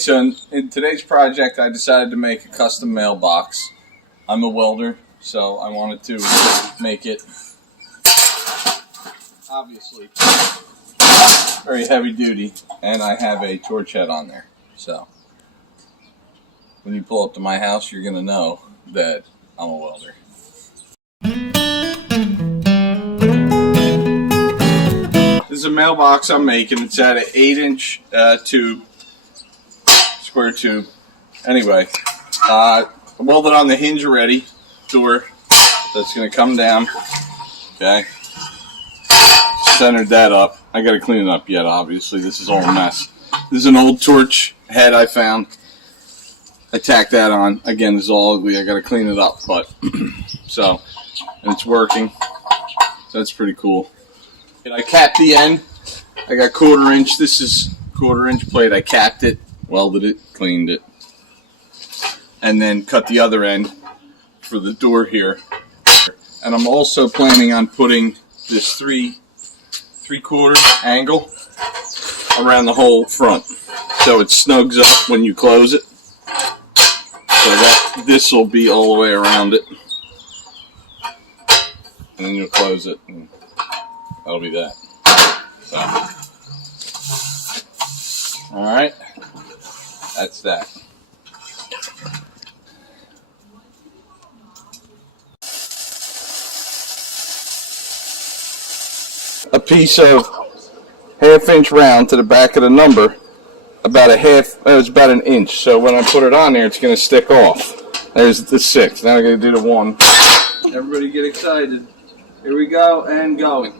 so in today's project, I decided to make a custom mailbox. I'm a welder, so I wanted to make it, obviously, very heavy duty, and I have a torch head on there. So when you pull up to my house, you're going to know that I'm a welder. This is a mailbox I'm making. It's at an 8-inch tube, square tube. Anyway, I welded on the hinge already, door that's going to come down. Okay, centered that up. I got to clean it up yet, obviously. This is all a mess. This is an old torch head I found. I tacked that on. Again, this is all ugly. I got to clean it up, but so, and it's working. So that's pretty cool. And I capped the end. I got 1/4 inch. This is 1/4 inch plate. I capped it, welded it, cleaned it, and then cut the other end for the door here. And I'm also planning on putting this 3/4 angle around the whole front, so it snugs up when you close it. So that this will be all the way around it, and then you'll close it, and that'll be that. So, all right, that's that. A piece of 1/2 inch round to the back of the number, about it's about 1 inch. So when I put it on there, it's going to stick off. There's the 6. Now I'm going to do the 1. Everybody get excited. Here we go, and going.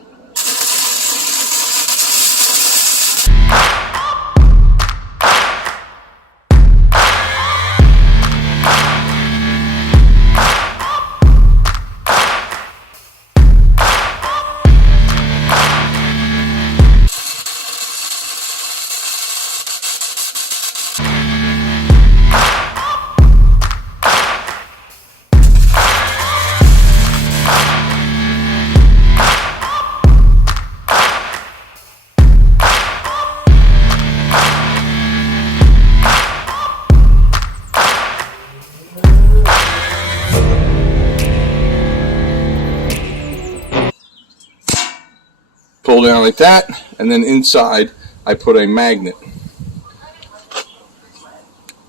Pull down like that, and then inside I put a magnet.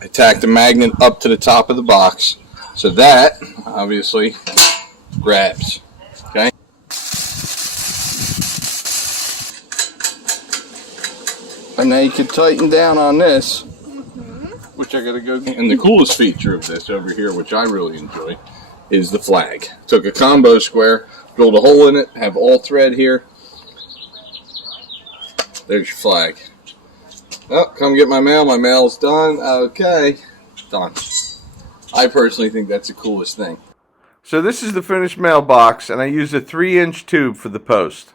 I tack the magnet up to the top of the box, so that obviously grabs. Okay. And now you can tighten down on this, which I gotta go get. And the coolest feature of this over here, which I really enjoy, is the flag. Took a combo square, drilled a hole in it, have all thread here. There's your flag. Oh, come get my mail. My mail's done. Okay. Done. I personally think that's the coolest thing. So this is the finished mailbox, and I used a 3-inch tube for the post.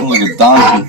Like a donkey.